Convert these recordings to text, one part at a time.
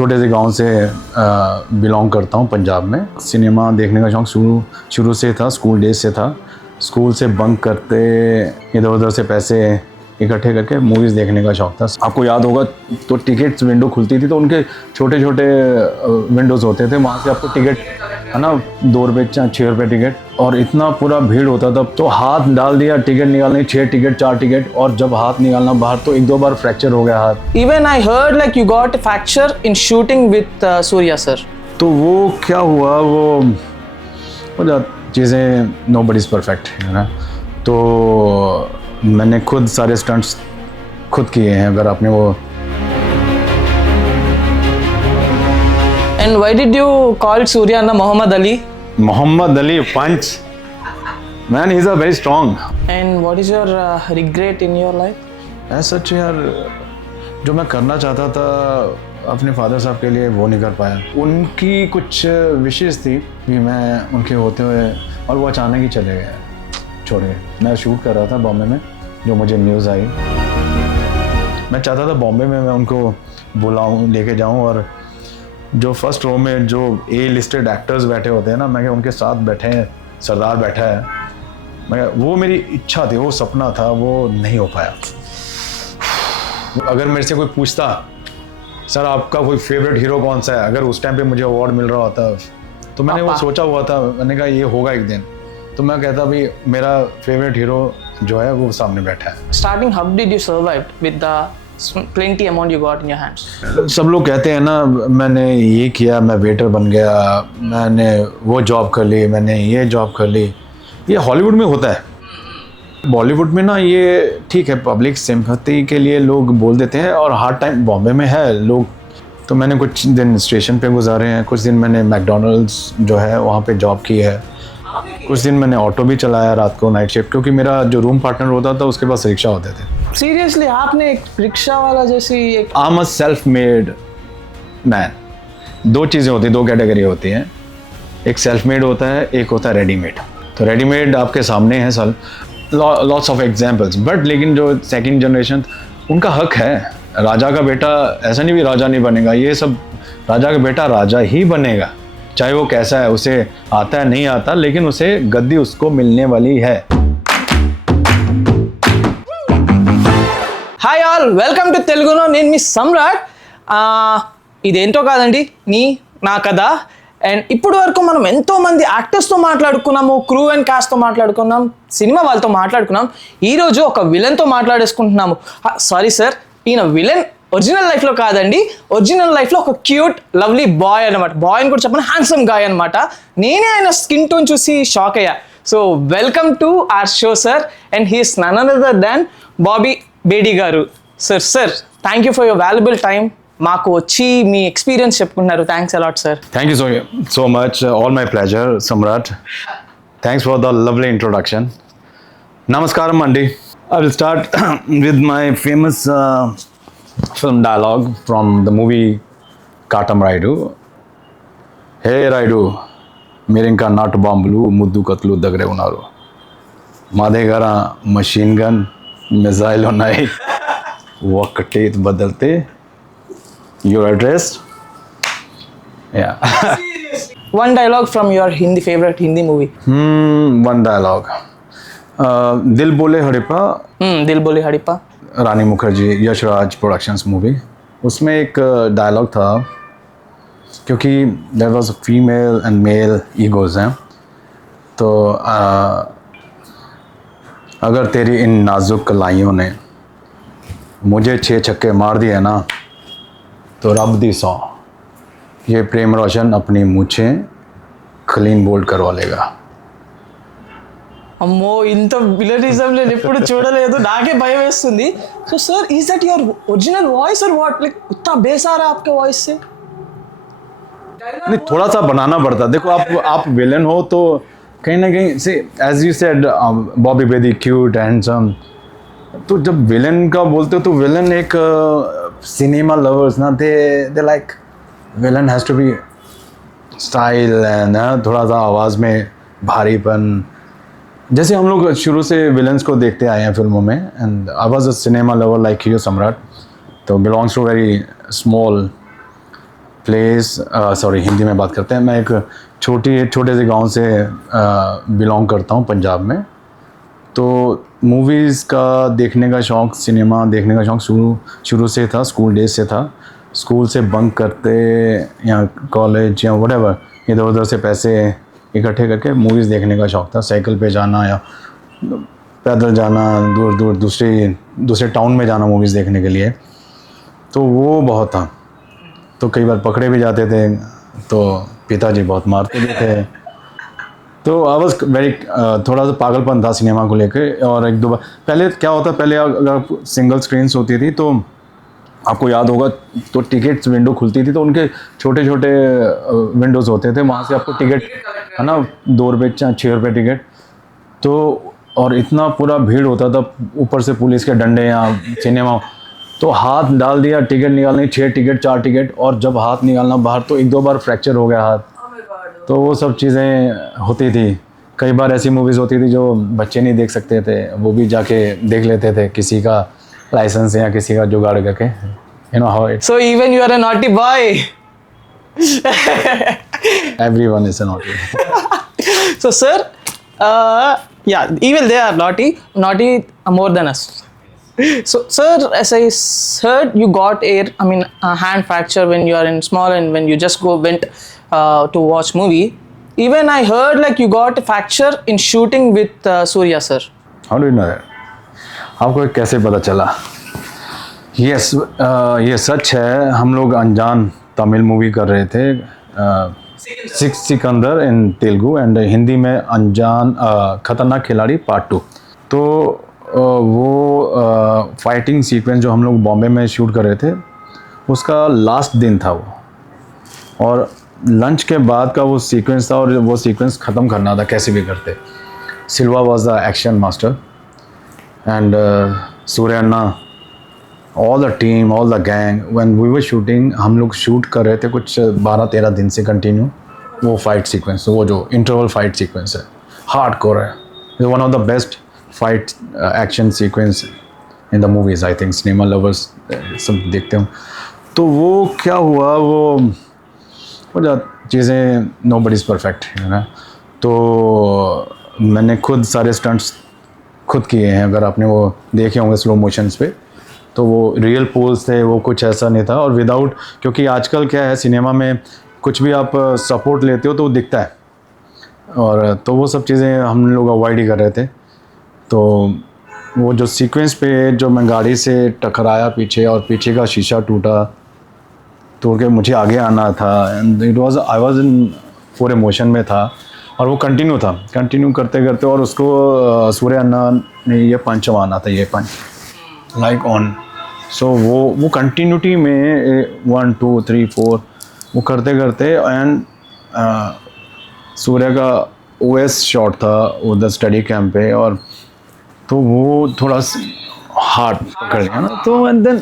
छोटे से गांव से बिलोंग करता हूँ पंजाब में। सिनेमा देखने का शौक़ शुरू से था, स्कूल डेज से था। स्कूल से बंक करते इधर उधर से पैसे इकट्ठे करके मूवीज़ देखने का शौक़ था। आपको याद होगा तो टिकट्स विंडो खुलती थी तो उनके छोटे छोटे विंडोज़ होते थे, वहाँ से आपको टिकट है ना 2 रुपये 6 रुपये टिकट, और इतना पूरा भीड़ होता था तो हाथ डाल दिया टिकट निकालने, 6 टिकट 4 टिकट, और जब हाथ निकालना बाहर तो 1-2 बार फ्रैक्चर हो गया हाथ। Even I heard like you got a fracture in shooting with Surya sir. तो वो क्या हुआ, वो चीज़ें नोबडी इज़ परफेक्ट है ना, तो मैंने खुद सारे स्टंट्स खुद किए हैं। अगर आपने वो And why did you call Surya na Muhammad Ali? Muhammad Ali punch, man, he's a very strong. And what is your regret in your life? ऐसा यार, जो मैं करना चाहता था अपने फादर साहब के लिए वो नहीं कर पाया। उनकी कुछ विशेष थी कि मैं उनके होते हुए, और वो अचानक ही चले गए, छोड़ गए। मैं शूट कर रहा था बॉम्बे में, जो मुझे न्यूज़ आई, मैं चाहता था बॉम्बे में मैं उनको बुलाऊं, लेके जाऊं, और जो फर्स्ट रो में जो ए लिस्टेड एक्टर्स बैठे होते हैं ना, मैं उनके साथ बैठे हैं, सरदार बैठा है, मैं वो मेरी इच्छा थी, वो सपना था, वो नहीं हो पाया। अगर मेरे से कोई पूछता सर आपका कोई फेवरेट हीरो कौन सा है, अगर उस टाइम पे मुझे अवार्ड मिल रहा होता तो मैंने वो सोचा हुआ था, मैंने कहा ये होगा एक दिन, तो मैं कहता भाई मेरा फेवरेट हीरो जो है वो सामने बैठा है। Starting, how did you survive with the plenty amount you got in your hands? सब लोग कहते हैं ना मैंने ये किया, मैं वेटर बन गया, मैंने वो जॉब कर ली, मैंने ये जॉब कर ली। ये हॉलीवुड में होता है, बॉलीवुड में ना ये ठीक है, पब्लिक सिंपैथी के लिए लोग बोल देते हैं, और हार्ड टाइम बॉम्बे में है लोग। तो मैंने कुछ दिन स्टेशन पे गुजारे हैं, कुछ दिन मैंने मैकडोनल्ड्स जो है वहाँ पे जॉब की है, कुछ दिन मैंने ऑटो भी चलाया रात को नाइट शिफ्ट, क्योंकि मेरा जो रूम पार्टनर होता था उसके पास रिक्शा होते थे। Seriously, आपने एक रिक्शा वाला जैसी एक I am a self made man. 2 चीज़ें होती हैं, 2 कैटेगरी होती हैं, एक सेल्फ मेड होता है, एक होता है रेडीमेड। तो रेडीमेड आपके सामने है sir, lots of examples, but लेकिन जो सेकंड जनरेशन उनका हक है। राजा का बेटा ऐसा नहीं भी राजा नहीं बनेगा, ये सब राजा का बेटा राजा ही बनेगा, चाहे वो कैसा है, उसे आता है नहीं आता, लेकिन उसे गद्दी उसको मिलने वाली है। హాయ్ ఆల్, వెల్కమ్ టు తెలుగులో నేను మీ సమ్రాట్. ఇదేంటో కాదండి, నా కథ. అండ్ ఇప్పుడు వరకు మనం ఎంతోమంది యాక్టర్స్తో మాట్లాడుకున్నాము, క్రూ అండ్ కాస్ట్తో మాట్లాడుకున్నాం, సినిమా వాళ్ళతో మాట్లాడుకున్నాం. ఈరోజు ఒక విలన్తో మాట్లాడేసుకుంటున్నాము. సారీ సార్, ఈయన విలన్ ఒరిజినల్ లైఫ్లో కాదండి, ఒరిజినల్ లైఫ్లో ఒక క్యూట్ లవ్లీ బాయ్ అనమాట. బాయ్ అని కూడా చెప్పండి, హ్యాండ్సమ్ గాయ్ అనమాట. నేనే ఆయన స్కిన్ టోన్ చూసి షాక్ అయ్యా. So welcome to our show sir, and he's none another than Bobby Bedi గారు. Sir thank you for your valuable time. మాకు వచ్చి మీ ఎక్స్పీరియన్స్ చెప్పుకుంటున్నారు. Thanks a lot sir. Thank you so much, all my pleasure Samrat. Thanks for the lovely introduction. నమస్కారం అండి. I will start with my famous film dialogue from the movie Katam Raidu. Hey Raidu, mere inka nut bomblu muddu katlu dagre unaru. Madhe gara machine gun missile onai. Wakte badalte. Your address? Yeah. One dialogue from your favorite Hindi movie. One dialogue. Dil Bole Hadipa. Dil Bole Hadipa. Rani Mukherjee Yashraj productions movie, उसमें एक dialogue था, क्योंकि there was female and male egos हैं, तो अगर तेरी इन नाजुक कलाइयों ने मुझे 6 छक्के मार दिए ना, तो रब दी सौ ये प्रेम रोशन अपनी मूछें क्लीन बोल्ड करवा लेगा. అమ్మో, ఇంత విలనిజం నేను ఎప్పుడు చూడలేదు, నాకే భయం వేస్తుంది. So sir, is that your original voice और व्हाट, लाइक उतना बेस आ रहा है आपके वॉइस से? नहीं, थोड़ा सा बनाना पड़ता. देखो आप विलन हो तो कहीं ना कहीं से, as you said Bobby Bedi cute handsome, तो जब विलन का बोलते हो तो विलन एक सिनेमा लवर्स ना, they like villain has to be style and थोड़ा सा आवाज़ में भारीपन. जैसे हम लोग शुरू से विलन्स को देखते आए हैं फिल्मों में, and I was a cinema lover like you Samrat, तो belongs to very small place sorry Hindi में बात करते हैं। मैं एक छोटे से गांव से बिलोंग करता हूं पंजाब में। तो मूवीज़ का देखने का शौक़, सिनेमा देखने का शौक़ शुरू से था, स्कूल डेज से था। स्कूल से बंक करते या कॉलेज या व्हाटएवर इधर उधर से पैसे इकट्ठे करके मूवीज़ देखने का शौक़ था। साइकिल पे जाना या पैदल जाना, दूर दूर दूसरे टाउन में जाना मूवीज़ देखने के लिए, तो वो बहुत था। तो कई बार पकड़े भी जाते थे, तो पिताजी बहुत मारते भी थे। तो आई वॉज वेरी थोड़ा सा पागलपन था सिनेमा को लेके। और एक दो बार पहले क्या होता, पहले अगर सिंगल स्क्रीन्स होती थी तो आपको याद होगा, तो टिकट्स विंडो खुलती थी, तो उनके छोटे छोटे विंडोज़ होते थे, वहाँ से आपको टिकट है ना 2 रुपये 6 रुपये टिकट। तो और इतना पूरा भीड़ होता था, ऊपर से पुलिस के डंडे या सिनेमा, तो हाथ डाल दिया टिकट निकालने, 6 टिकट 4 टिकट, और जब हाथ निकालना बाहर तो 1-2 बार फ्रैक्चर हो गया हाथ। तो वो सब चीज़ें होती थी। कई बार ऐसी मूवीज़ होती थी जो बच्चे नहीं देख सकते थे, वो भी जाके देख लेते थे, किसी का लाइसेंस या किसी का जुगाड़ करके, you know how it. So even you are a naughty boy. Everyone is a naughty. So sir, yeah, even they are naughty more than us. So sir, as I heard, you got a hand fracture when you are in small and when you just went to watch movie. Even I heard like you got a fracture in shooting with Surya sir. How do you know that? आपको कैसे पता चला? Yes, ये सच है। हम लोग अनजान Tamil movie कर रहे थे, सिकंदर इन तेलुगु, एंड हिंदी में अनजान खतरनाक खिलाड़ी पार्ट 2। तो वो फाइटिंग सीक्वेंस जो हम लोग बॉम्बे में शूट कर रहे थे, उसका लास्ट दिन था वो, और लंच के बाद का वो सीक्वेंस था, और वो सीक्वेंस ख़त्म करना था कैसे भी करते। Silva was the action master and Surya anna, all the team, all the gang, when we were shooting, हम लोग शूट कर रहे थे कुछ 12-13 दिन से कंटिन्यू वो फाइट सीक्वेंस, वो जो इंटरवल फाइट सीक्वेंस है, हार्डकोर है, one of the best fight action sequence in the movies. I think cinema lovers सब देखते हो। तो वो क्या हुआ, वो जो चीज़ें, नो बडी इज़ परफेक्ट, है ना। तो मैंने खुद सारे स्टंट्स खुद किए हैं। अगर आपने वो देखे होंगे स्लो मोशंस पे, तो वो रियल पोल्स थे, वो कुछ ऐसा नहीं था। और विदाउट, क्योंकि आजकल क्या है सिनेमा में, कुछ भी आप सपोर्ट लेते हो तो वो दिखता है, और तो वो सब चीज़ें हम लोग अवॉइड ही कर रहे थे। तो वो जो सीक्वेंस पे जो मैं गाड़ी से टकराया पीछे, और पीछे का शीशा तोड़ के मुझे आगे आना था, and it was, I was in पूरे मोशन में था, और वो कंटिन्यू करते करते, और उसको सूर्य अन्ना ने ये पंच मारना था, ये पंच लाइक ऑन। सो वो कंटिन्यूटी में 1 2 3 4 वो करते करते, एंड सूर्य का ओएस शॉट था उधर स्टडी कैंप पे, और तो वो थोड़ा हार्ड पकड़ लिया ना, तो एंड देन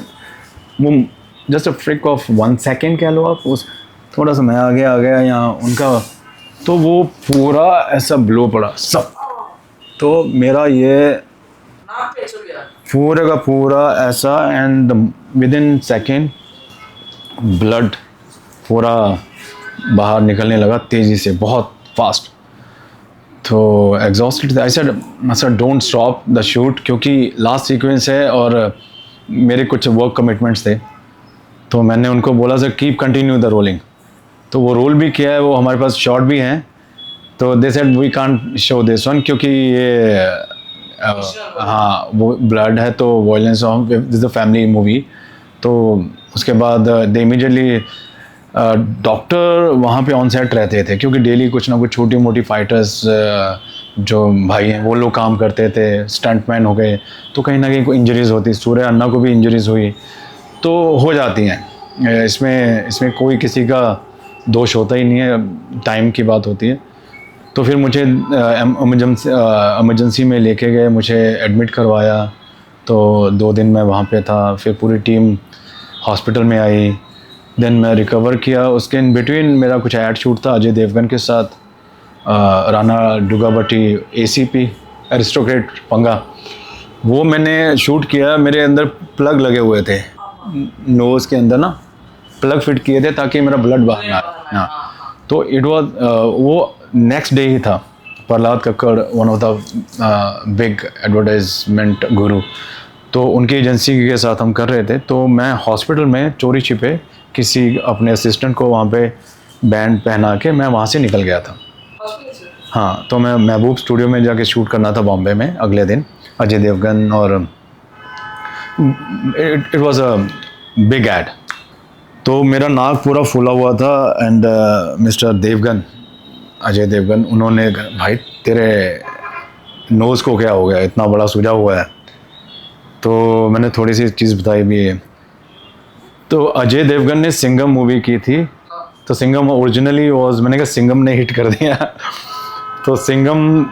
वो जस्ट अ फ्रिक ऑफ 1 सेकेंड कह लो आप, उस थोड़ा सा मैं आगे आ गया यहाँ उनका, तो वो पूरा ऐसा ब्लो पड़ा सब। तो मेरा ये पूरे का पूरा ऐसा, and with in second blood पूरा बाहर निकलने लगा तेज़ी से, बहुत फास्ट। तो exhausted, I said don't stop the shoot, क्योंकि लास्ट सीक्वेंस है और मेरे कुछ वर्क कमिटमेंट्स थे। तो मैंने उनको बोला sir keep continue the rolling, तो वो रोल भी किया है, वो हमारे पास शॉट भी हैं। तो they said we can't show this one, क्योंकि ये हाँ वो ब्लड है, तो violence of this a family movie. तो उसके बाद दे इमीडिएटली डॉक्टर वहाँ पे ऑन सेट रहते थे, क्योंकि डेली कुछ ना कुछ छोटी मोटी फाइटर्स जो भाई हैं वो लोग काम करते थे, स्टंटमैन हो गए, तो कहीं ना कहीं कोई इंजरीज़ होती, सूर्य अन्ना को भी इंजरीज़ हुई, तो हो जाती हैं। इसमें कोई किसी का दोष होता ही नहीं है, टाइम की बात होती है। तो फिर मुझे एमरजेंसी में लेके गए, मुझे एडमिट करवाया। तो 2 दिन मैं वहाँ पे था, फिर पूरी टीम हॉस्पिटल में आई, देन मैं रिकवर किया। उसके इन बिटवीन मेरा कुछ ऐड शूट था अजय देवगन के साथ, राणा दुर्गावती ACP एरिस्टोक्रेट पंगा, वो मैंने शूट किया। मेरे अंदर प्लग लगे हुए थे नोज़ के अंदर ना, प्लग फिट किए थे ताकि मेरा ब्लड बाहर ना आए। हाँ, तो इट वाज वो नेक्स्ट डे ही था। Prahlad Kakkar one of the big advertisement गुरु, तो उनकी एजेंसी के साथ हम कर रहे थे। तो मैं हॉस्पिटल में चोरी छिपे किसी अपने असिस्टेंट को वहाँ पे बैंड पहना के मैं वहाँ से निकल गया था। हाँ, तो मैं महबूब स्टूडियो में जाके शूट करना था बॉम्बे में अगले दिन, अजय देवगन, और it was a big ad. तो मेरा नाक पूरा फूला हुआ था एंड मिस्टर देवगन, अजय देवगन, उन्होंने भाई तेरे नोज़ को क्या हो गया, इतना बड़ा सूजा हुआ है। तो मैंने थोड़ी सी चीज़ बताई भी है। तो अजय देवगन ने सिंघम मूवी की थी, तो सिंघम ओरिजिनली वाज, मैंने कहा सिंघम ने हिट कर दिया तो Singham,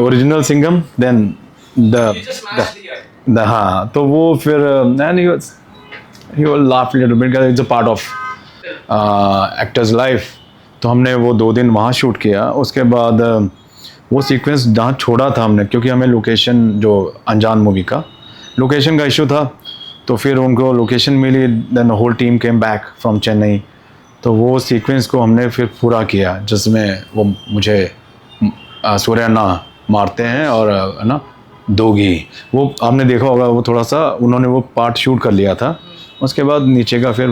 original Singham, then the हाँ, तो वो फिर and he was laugh little bit, it's a part of actors life. तो हमने वो 2 दिन वहाँ शूट किया। उसके बाद वो सीक्वेंस जहाँ छोड़ा था हमने, क्योंकि हमें लोकेशन, जो अनजान मूवी का लोकेशन का इशू था, तो फिर उनको लोकेशन मिली, then whole team came back from Chennai. तो वो सीक्वेंस को हमने फिर पूरा किया, जिसमें वो मुझे सूर्या ना मारते हैं और है ना दोगी, वो आपने देखा होगा, वो थोड़ा सा उन्होंने वो पार्ट शूट कर लिया था। उसके बाद नीचे का फिर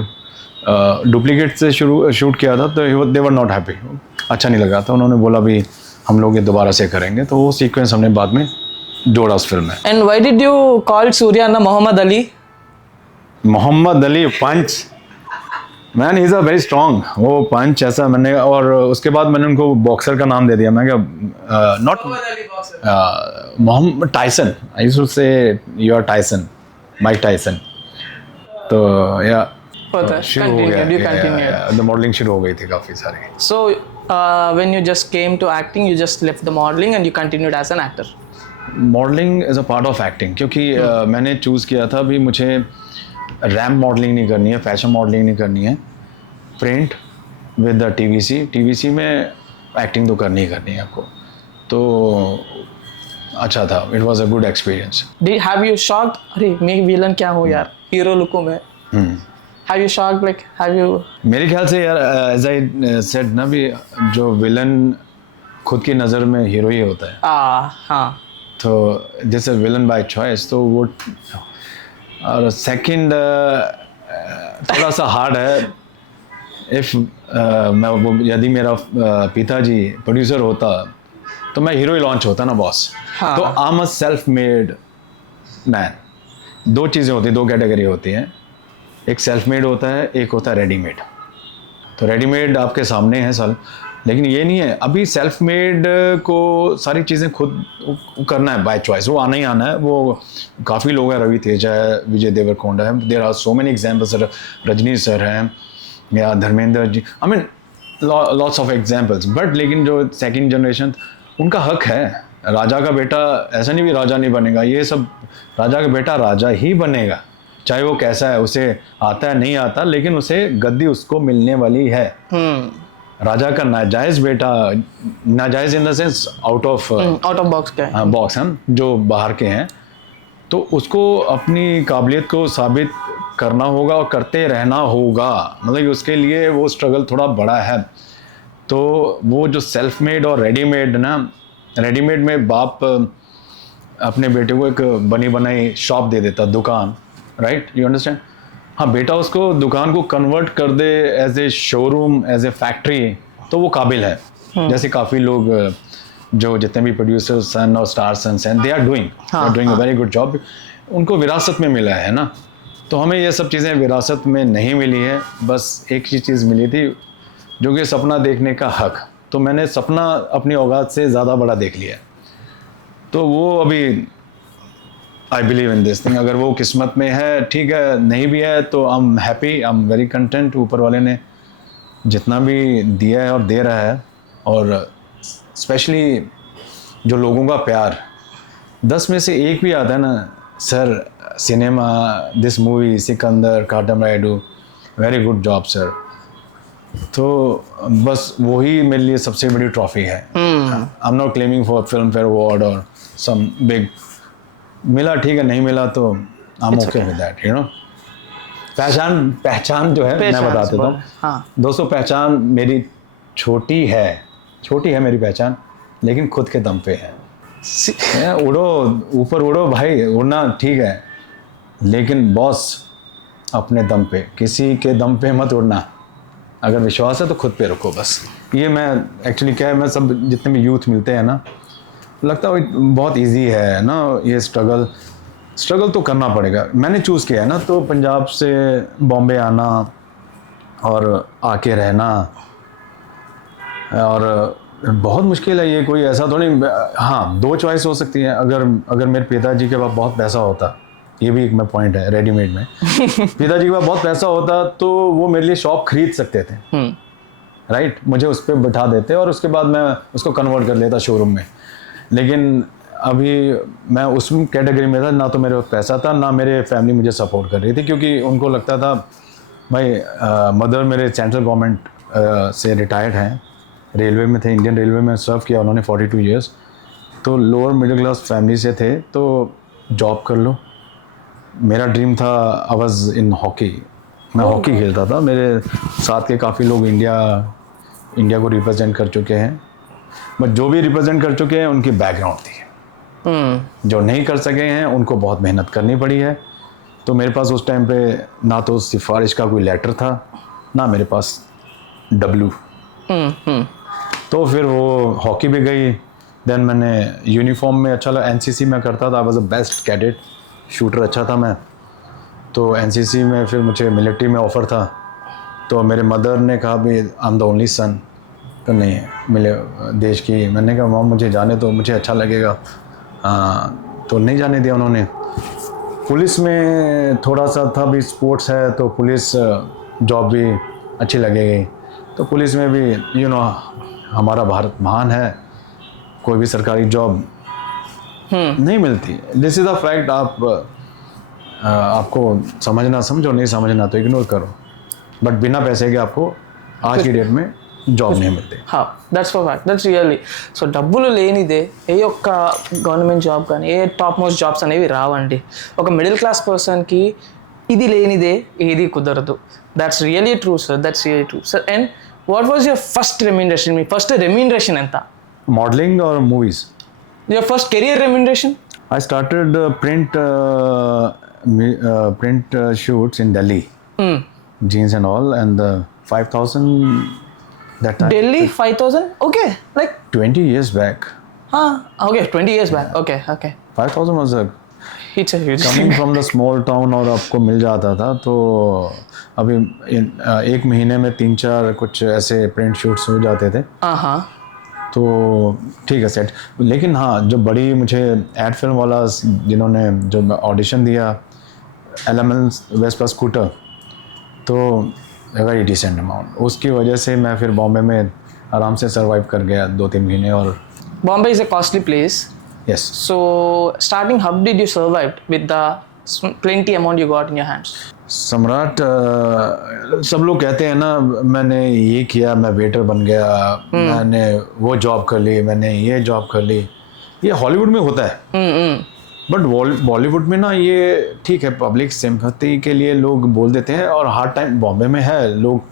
डुप्लीकेट से शूट किया था, तो दे वर नॉट हैप्पी, अच्छा नहीं लगा था। उन्होंने बोला भी हम लोग ये दोबारा से करेंगे, तो वो सीक्वेंस हमने बाद में जोड़ा उस फिल्म में। And why did you call Surya ना Muhammad Ali? Muhammad Ali punch, man is a very strong, वो पंच ऐसा मैंने, और उसके बाद मैंने उनको बॉक्सर का नाम दे दिया। मैं क्या not Mohammad Tyson, I should say you are Tyson, Mike Tyson. तो या शुरू हो गया, द मॉडलिंग शुरू हो गई थी काफ़ी सारी। So, when you just came to acting, you just left the modeling and you continued as an actor. Modelling is a part of acting, क्योंकि मैंने चूज़ किया था भी मुझे रैम्प मॉडलिंग नहीं करनी है, फैशन मॉडलिंग नहीं करनी है, प्रिंट विद द टीवीसी में एक्टिंग तो करनी ही करनी है आपको। तो अच्छा था, it was a good experience. Have you shocked? अरे मैं विलन क्या हूँ यार, हीरो लुक में। Have you shocked? Like, have you? मेरे ख्याल से यार, एज आई सेड ना भी, जो विलन खुद की नज़र में हीरो ही होता है। हाँ। तो जैसे विलन बाय चॉइस, तो वो, और सेकंड थोड़ा सा हार्ड है। इफ मैं वो, यदि मेरा पिताजी प्रोड्यूसर होता तो मैं हीरो ही लॉन्च होता ना बॉस। हाँ। तो I am a self made man. 2 चीज़ें होती हैं, 2 कैटेगरी होती हैं, एक सेल्फ मेड होता है, एक होता है रेडीमेड। तो रेडीमेड आपके सामने है सब, लेकिन ये नहीं है, अभी सेल्फ मेड को सारी चीज़ें खुद करना है बाय चॉइस, वो आना ही आना है। वो काफ़ी लोग हैं, रवि तेजा है, विजय देवरकोंडा है, there are so many examples, Rajini sir हैं या Dharmendra ji, I mean lots of examples. But लेकिन जो सेकंड जनरेशन, उनका हक है। राजा का बेटा ऐसा नहीं भी राजा नहीं बनेगा, ये सब राजा का बेटा राजा ही बनेगा, चाहे वो कैसा है, उसे आता है नहीं आता, लेकिन उसे गद्दी उसको मिलने वाली है। राजा का नाजायज़ बेटा, नाजायज़ in the sense out of box क्या है? हाँ, बॉक्स हम जो बाहर के हैं, तो उसको अपनी काबिलियत को साबित करना होगा और करते रहना होगा। मतलब उसके लिए वो स्ट्रगल थोड़ा बड़ा है। तो वो जो सेल्फ मेड और रेडीमेड ना, रेडीमेड में बाप अपने बेटे को एक बनी बनाई शॉप दे देता, दुकान, राइट, यू अंडरस्टैंड। हाँ, बेटा उसको दुकान को कन्वर्ट कर दे as a showroom, as a factory, तो वो काबिल है। जैसे काफ़ी लोग जो जितने भी प्रोड्यूसर्स सन और स्टार सन्स हैं, they are doing a very good job, उनको विरासत में मिला है ना। तो हमें ये सब चीज़ें विरासत में नहीं मिली है, बस एक ही चीज़ मिली थी, जो कि सपना देखने का हक। तो मैंने सपना अपनी औकात से ज़्यादा बड़ा देख लिया, तो वो अभी I believe in this thing. अगर वो किस्मत में है ठीक है, नहीं भी है तो I am happy, I am very content. ऊपर वाले ने जितना भी दिया है और दे रहा है, और स्पेशली जो लोगों का प्यार, 10 में से एक भी आता है ना, sir cinema, this movie, Sikandar, Katamarayudu, very good job sir, तो बस वही मेरे लिए सबसे बड़ी ट्रॉफी है। I am not claiming for Filmfare award और सम बिग, मिला ठीक है, नहीं मिला तो I am okay with that, you know. पहचान जो है मैं पहचान बता से देता बोल, हाँ। हूँ दोस्तों। पहचान मेरी छोटी है मेरी पहचान, लेकिन खुद के दम पे है। उड़ो ऊपर उड़ो भाई, उड़ना ठीक है, लेकिन बॉस अपने दम पे, किसी के दम पे मत उड़ना। अगर विश्वास है तो खुद पे रखो बस। ये मैं एक्चुअली क्या है, मैं सब जितने भी यूथ मिलते हैं ना, लगता है बहुत इजी है ना ये स्ट्रगल तो करना पड़ेगा। मैंने चूज़ किया है ना, तो पंजाब से बॉम्बे आना और आके रहना, और बहुत मुश्किल है ये, कोई ऐसा थोड़ी। हाँ, दो चॉइस हो सकती है। अगर मेरे पिताजी के पास बहुत पैसा होता, ये भी एक मैं पॉइंट है रेडीमेड में पिताजी के पास बहुत पैसा होता तो वो मेरे लिए शॉप खरीद सकते थे, राइट, मुझे उस पर बिठा देते और उसके बाद मैं उसको कन्वर्ट कर लेता शोरूम में। लेकिन अभी मैं उस कैटेगरी में था, ना तो मेरे पास पैसा था, ना मेरे फैमिली मुझे सपोर्ट कर रही थी, क्योंकि उनको लगता था भाई मदर मेरे सेंट्रल गवर्नमेंट से रिटायर्ड हैं, रेलवे में थे, इंडियन रेलवे में सर्व किया उन्होंने 42 ईयर्स, तो लोअर मिडिल क्लास फैमिली से थे, तो जॉब कर लो। मेरा ड्रीम था, आई वाज इन हॉकी, मैं हॉकी खेलता था। मेरे साथ के काफ़ी लोग इंडिया को रिप्रेजेंट कर चुके हैं, बट जो भी रिप्रेजेंट कर चुके हैं उनकी बैकग्राउंड थी। जो नहीं कर सके हैं उनको बहुत मेहनत करनी पड़ी है। तो मेरे पास उस टाइम पे ना तो सिफारिश का कोई लेटर था, ना मेरे पास डब्ल्यू। तो फिर वो हॉकी भी गई। देन मैंने यूनिफॉर्म में अच्छा लगा, एनसीसी में करता था, I was the best cadet, shooter अच्छा था मैं। तो एनसीसी में फिर मुझे मिलिट्री में ऑफ़र था, तो मेरे मदर ने कहा भी I am the only son, तो नहीं मिले देश की। मैंने कहा मॉम मुझे जाने दो, मुझे अच्छा लगेगा। तो नहीं जाने दिया उन्होंने। पुलिस में थोड़ा सा था भी, स्पोर्ट्स है तो पुलिस जॉब भी अच्छी लगेगी। तो पुलिस में भी हमारा भारत महान है, कोई भी सरकारी जॉब नहीं मिलती। This is a fact. आपको समझना समझो, नहीं समझना तो इग्नोर करो, बट बिना पैसे के आपको आज की डेट में జాబ్ నియమితే that's for fact, that's really. So డబ్బులు లేనిదే ఏ ఒక్క గవర్నమెంట్ జాబ్ కానీ ఏ టాప్ మోస్ట్ జాబ్స్ అనేవి రావండి. ఒక మిడిల్ క్లాస్ పర్సన్కి ఇది లేనిదే ఏది కుదరదు. That's really true sir, that's really true sir. And what was your first remuneration? మీ ఫస్ట్ రెమ్యూనరేషన్ ఎంత? Modelling or movies? Your first career remuneration? I started print shoots in Delhi, jeans and all, and 5,000 that time. Delhi 5,000? Okay, like 20 years back. Okay, 20 years back. Okay. 5,000 was It's a huge coming from the small town, और आपको मिल जाता था। तो अभी एक महीने में 3-4 कुछ ऐसे प्रिंट शूट्स हो जाते थे। तो ठीक है सेट। लेकिन हाँ, जो बड़ी मुझे एड फिल्म वाला जिन्होंने जो ऑडिशन दिया, एलेमेंट्स वेस्पा स्कूटर, तो वेरी डिसेंट अमाउंट, उसकी वजह से मैं फिर बॉम्बे में आराम से सर्वाइव कर गया 2-3 महीने। और Bombay is a costly place. Yes. So starting, how did you survive with the plenty amount you got in your hands? सम्राट, सब लोग कहते हैं ना मैंने ये किया, मैं वेटर बन गया, मैंने वो जॉब कर ली, मैंने ये जॉब कर ली। ये हॉलीवुड में होता है, बट बॉलीवुड में ना ये ठीक है, पब्लिक सिंपैथी के लिए लोग बोल देते हैं, और हार्ड टाइम बॉम्बे में है, लोग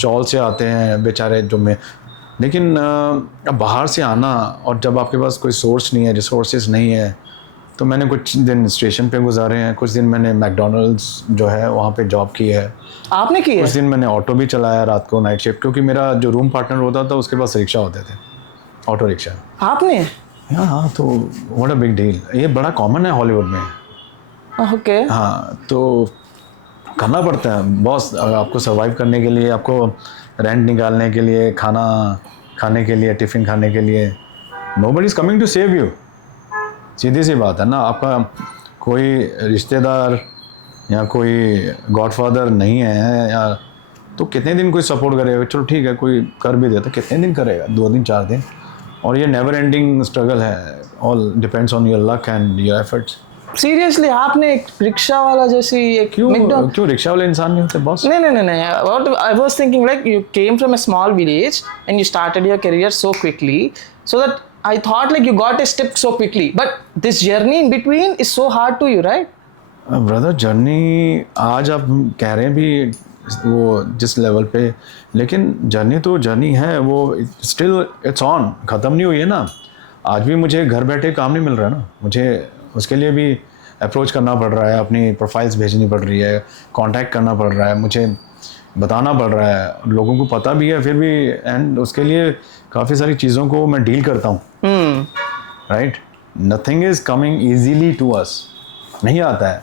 चौल से आते हैं बेचारे जो में। लेकिन अब बाहर से आना, और जब आपके पास कोई सोर्स नहीं है, रिसोर्सेज नहीं है, तो मैंने कुछ दिन स्टेशन पे गुजारे हैं, कुछ दिन मैंने मैकडोनल्ड्स जो है वहाँ पे जॉब की है। आपने की है? कुछ दिन मैंने ऑटो भी चलाया रात को, नाइट शिफ्ट, क्योंकि मेरा जो रूम पार्टनर होता था उसके पास रिक्शा होते थे, ऑटो रिक्शा। आपने? हाँ, तो व्हाट अ बिग डील, ये बड़ा कॉमन है हॉलीवुड में। ओके। हाँ, तो करना पड़ता है बॉस, आपको सर्वाइव करने के लिए, आपको रेंट निकालने के लिए, खाना खाने के लिए, टिफ़िन खाने के लिए, nobody is coming to save you. सीधी सी बात है ना, आपका कोई रिश्तेदार या कोई गॉडफादर नहीं है, या तो कितने दिन कोई सपोर्ट करेगा? चलो ठीक है, कोई कर भी देता, कितने दिन करेगा? 2 दिन 4 दिन। और ये नेवर एंडिंग स्ट्रगल है, all depends on your luck and your efforts. Seriously आपने एक रिक्शा वाला जैसी एक क्यों रिक्शा वाले इंसान नहीं होते बॉस? नहीं, what I was thinking, like you came from a small village and you started your career so quickly, so that I thought like you got a step so quickly, but this journey in between is so hard to you, right? Brother journey आज आप कह रहे हैं भी वो जिस level पे, लेकिन जर्नी तो जर्नी है, वो स्टिल इट्स ऑन, ख़त्म नहीं हुई है ना। आज भी मुझे घर बैठे काम नहीं मिल रहा है ना, मुझे उसके लिए भी अप्रोच करना पड़ रहा है, अपनी प्रोफाइल्स भेजनी पड़ रही है, कांटेक्ट करना पड़ रहा है, मुझे बताना पड़ रहा है, लोगों को पता भी है फिर भी, एंड उसके लिए काफ़ी सारी चीज़ों को मैं डील करता हूँ, right. Nothing is coming easily to us, नहीं आता है।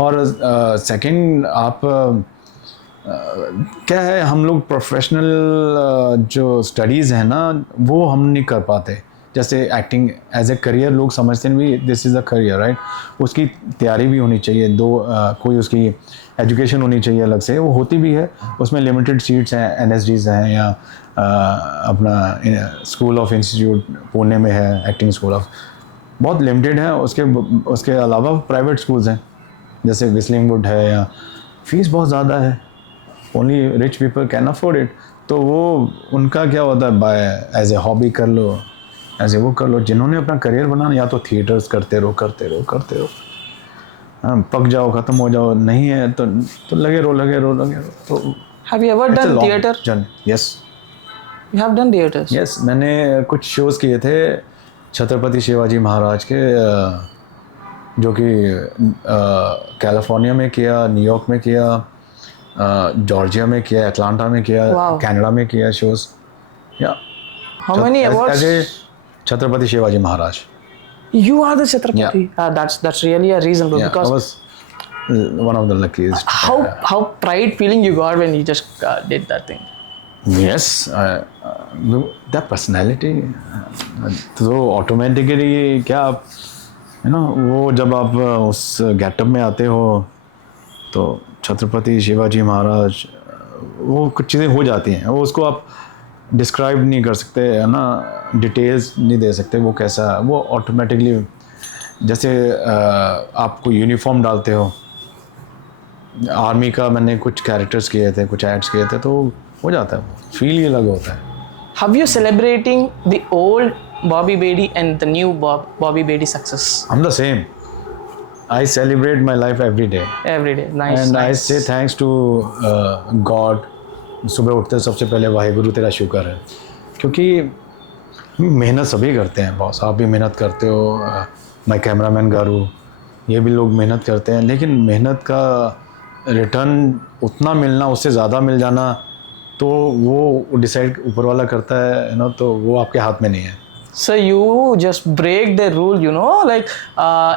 और सेकंड आप क्या है, हम लोग प्रोफेशनल जो स्टडीज़ हैं ना वो हम नहीं कर पाते। जैसे एक्टिंग एज ए करियर लोग समझते हैं भी this is a career, right. उसकी तैयारी भी होनी चाहिए, कोई उसकी एजुकेशन होनी चाहिए अलग से, वो होती भी है, उसमें लिमिटेड सीट्स हैं, एनएसडीज़ हैं, या अपना स्कूल ऑफ इंस्टीट्यूट पुणे में है, एक्टिंग स्कूल ऑफ, बहुत लिमिटेड है। उसके अलावा प्राइवेट स्कूल्स हैं जैसे विस्लिंग वुड है, या फीस बहुत ज़्यादा है, only rich people can afford it. तो वो उनका क्या होता है, बाय एज ए हॉबी कर लो, एज ए वो कर लो। जिन्होंने अपना करियर बनाना, या तो थिएटर्स करते रहो, हाँ, पक जाओ, ख़त्म हो जाओ, नहीं है तो लगे रहो। तो Have you ever done theater? Yes You have done theaters. Yes, मैंने कुछ शोज़ किए थे छत्रपति शिवाजी महाराज के, जो कि कैलिफोर्निया में किया, न्यूयॉर्क में किया, जॉर्जिया में किया, अटलांटा में किया, Wow. कनाडा में किया शोज़। या How many awards? As a Chhatrapati Shivaji Maharaj. You are the Chhatrapati. That's really a reason, bro. Yeah, I Because was one of the luckiest. how pride feeling you got when you just did that thing. Yes, the personality, तो automatically क्या आप वो जब आप उस getup में आते हो तो छत्रपति शिवाजी महाराज, वो कुछ चीज़ें हो जाती हैं, वो उसको आप डिस्क्राइब नहीं कर सकते, है ना, डिटेल्स नहीं दे सकते वो कैसा, वो ऑटोमेटिकली जैसे आप कोई यूनिफॉर्म डालते हो, आर्मी का मैंने कुछ कैरेक्टर्स किए थे, कुछ एड्स किए थे, तो हो जाता है, फील ही अलग होता है। How you celebrating the old Bobby Beatty and the new Bobby Beatty success? I'm the same. I celebrate my life every day. Every day. Nice. And nice. I say thanks to God. सुबह उठते सबसे पहले वाहिगुरु तेरा शुक्र है, क्योंकि मेहनत सभी करते हैं बॉस, आप भी मेहनत करते हो, माय कैमरामैन गारू, ये भी लोग मेहनत करते हैं, लेकिन मेहनत का रिटर्न उतना मिलना, उससे ज़्यादा मिल जाना, तो वो डिसाइड ऊपर वाला करता है ना, तो वो आपके हाथ में नहीं है। So you just break the rule, like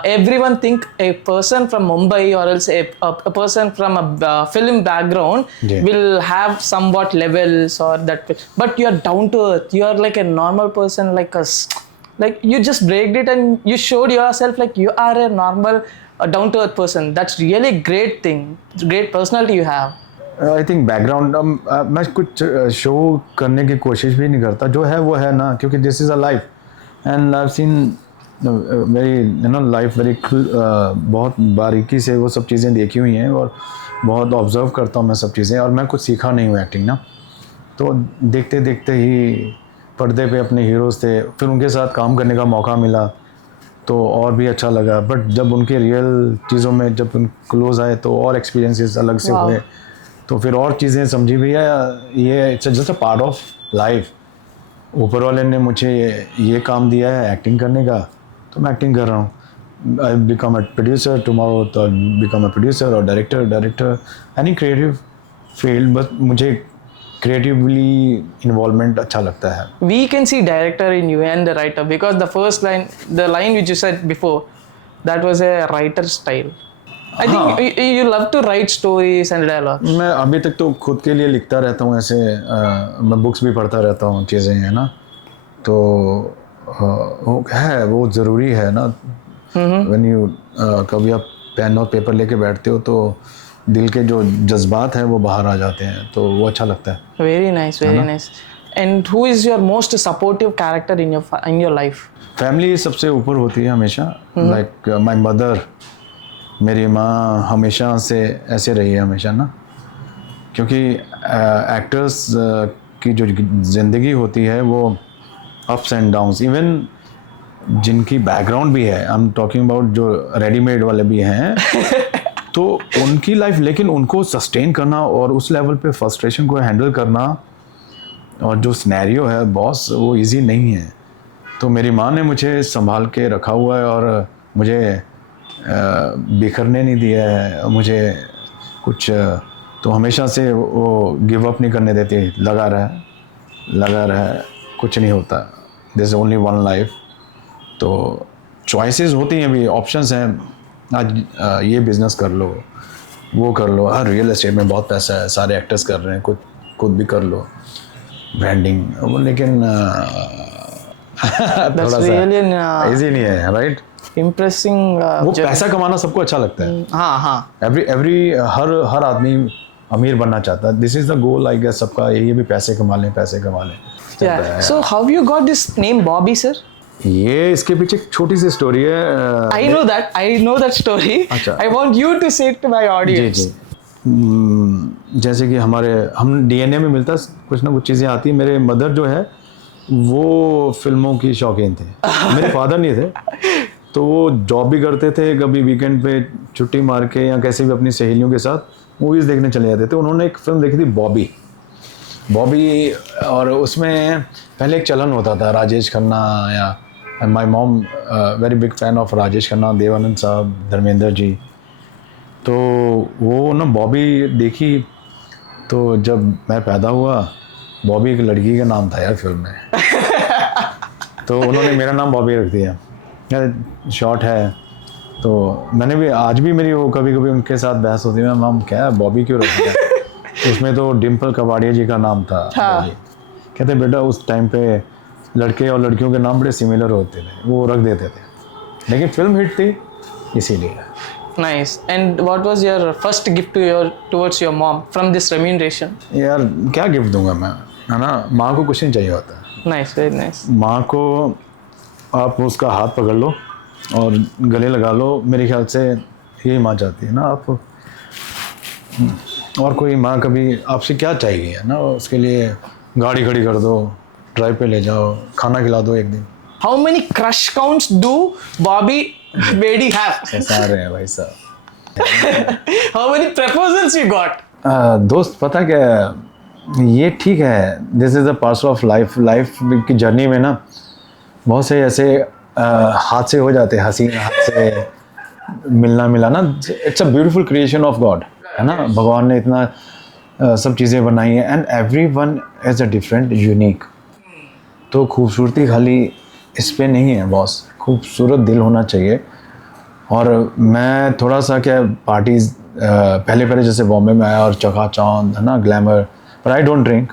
everyone think a person from Mumbai or else a person from a film background Yeah. will have somewhat levels or that, but you are down to earth. You are like a normal person like us. Like you just breaked it and you showed yourself like you are a normal, down to earth person. That's really great thing. It's great personality you have. I think background, मैं कुछ show करने की कोशिश भी नहीं करता, जो है वो है ना, क्योंकि this is a life and I seen very life very, बहुत बारीकी से वो सब चीज़ें देखी हुई हैं और बहुत ऑब्जर्व करता हूँ मैं सब चीज़ें, और मैं कुछ सीखा नहीं हूँ एक्टिंग ना, तो देखते देखते ही पर्दे पे अपने हीरोज़ थे, फिर उनके साथ काम करने का मौका मिला तो और भी अच्छा लगा, बट जब उनके रियल चीज़ों में जब उन क्लोज आए तो और एक्सपीरियंसेस अलग से Wow. हुए, तो फिर और चीज़ें समझी भैया, ये it's just a part of life. ऊपर वाले ने मुझे ये काम दिया है एक्टिंग करने का, तो मैं एक्टिंग कर रहा हूँ। I become a producer tomorrow, तो बिकम अ प्रोड्यूसर और डायरेक्टर एनी क्रिएटिव फील्ड, बस मुझे क्रिएटिवली इन्वॉल्वमेंट अच्छा लगता है। We can see director in you and the writer, because the first line, the line which you said before, that was a writer style. I think you love to write stories and dialogue. मैं अभी तक तो खुद के लिए लिखता रहता हूँ ऐसे, मैं बुक्स भी पढ़ता रहता हूँ, चीज़ें हैं ना, तो वो ज़रूरी है ना। व्हेन यू कभी आप पेन और पेपर लेके बैठते हो तो दिल के जो जज्बात हैं वो बाहर आ जाते हैं, तो वो अच्छा लगता है। Very nice, very nice. And who is your most supportive character in your life? Family सबसे ऊपर होती है हमेशा, लाइक माय मदर, मेरी माँ हमेशा से ऐसे रही है हमेशा ना, क्योंकि एक्टर्स की जो ज़िंदगी होती है वो अप्स एंड डाउन्स, इवन जिनकी बैकग्राउंड भी है, आई एम टॉकिंग अबाउट जो रेडीमेड वाले भी हैं तो उनकी लाइफ, लेकिन उनको सस्टेन करना और उस लेवल पे फ्रस्ट्रेशन को हैंडल करना और जो सिनेरियो है बॉस, वो इजी नहीं है। तो मेरी माँ ने मुझे संभाल के रखा हुआ है और मुझे बिखरने नहीं दिया है, मुझे कुछ तो हमेशा से वो गिव अप नहीं करने देती, लगा रहा, कुछ नहीं होता, this is only one life. तो चॉइसेस होती हैं, अभी ऑप्शंस हैं, आज ये बिज़नेस कर लो, वो कर लो, हाँ रियल एस्टेट में बहुत पैसा है, सारे एक्टर्स कर रहे हैं, खुद भी कर लो, ब्रांडिंग, लेकिन थोड़ा सा इजी नहीं है, राइट? इम्प्रेसिंग वो पैसा कमाना सबको अच्छा लगता है। हाँ एवरी हर आदमी अमीर बनना चाहता है, this is the goal I guess सबका, ये भी पैसे कमा लें। So how you got this name Bobby sir? ये इसके पीछे एक छोटी सी स्टोरी है। I know that story. अच्छा। I want you to say it to my audience. जी। जैसे कि हम डीएनए में मिलता कुछ ना कुछ चीज़ें आती हैं। मेरे मदर जो है वो फिल्मों की शौकीन थे, मेरे फादर नहीं थे, तो वो जॉब भी करते थे, कभी वीकेंड पे छुट्टी मार के या कैसे भी अपनी सहेलियों के साथ मूवीज़ देखने चले जाते थे। उन्होंने एक फिल्म देखी थी बॉबी, और उसमें पहले एक चलन होता था राजेश खन्ना, या my mom very big fan of Rajesh Khanna, Devanand साहब, धर्मेंद्र जी। तो वो ना बॉबी देखी, तो जब मैं पैदा हुआ, बॉबी एक लड़की का नाम था यार फिल्म में तो उन्होंने मेरा नाम बॉबी रख दिया, शॉर्ट है। तो मैंने भी, आज भी मेरी वो कभी कभी उनके साथ बहस होती है, मैम क्या है बॉबी क्यों रख दिया? उसमें तो डिम्पल कबाड़िया जी का नाम था। हाँ। कहते बेटा उस टाइम पे लड़के और लड़कियों के नाम बड़े सिमिलर होते थे, वो रख देते थे, लेकिन फिल्म हिट थी इसीलिए। Nice. And what was your first gift towards your mom from this remuneration? यार क्या गिफ्ट दूंगा मैं, है ना? माँ को कुछ नहीं चाहिए होता। Nice, very nice. माँ को आप उसका हाथ पकड़ लो और गले लगा लो, मेरे ख्याल से यही माँ चाहती है ना आप। और कोई माँ कभी आपसे क्या चाहिए, है ना? उसके लिए गाड़ी खड़ी कर दो, ड्राइव पे ले जाओ, खाना खिला दो एक दिन। How many crush counts do Bobby Bedi have? सारे हैं भाई साहब। How many proposals you got? दोस्त पता क्या, ये ठीक है, this is a part of life की जर्नी में ना बहुत से ऐसे हादसे हो जाते हैं, हसीन हादसे, मिलना मिलाना, it's a beautiful creation of God, है ना? भगवान ने इतना सब चीज़ें बनाई हैं, and every one is a different unique. तो खूबसूरती खाली इस पे नहीं है बॉस, खूबसूरत दिल होना चाहिए। और मैं थोड़ा सा क्या पार्टीज़ पहले जैसे बॉम्बे में आया और चकाचौंध, है ना, ग्लैमर, पर आई डोंट ड्रिंक।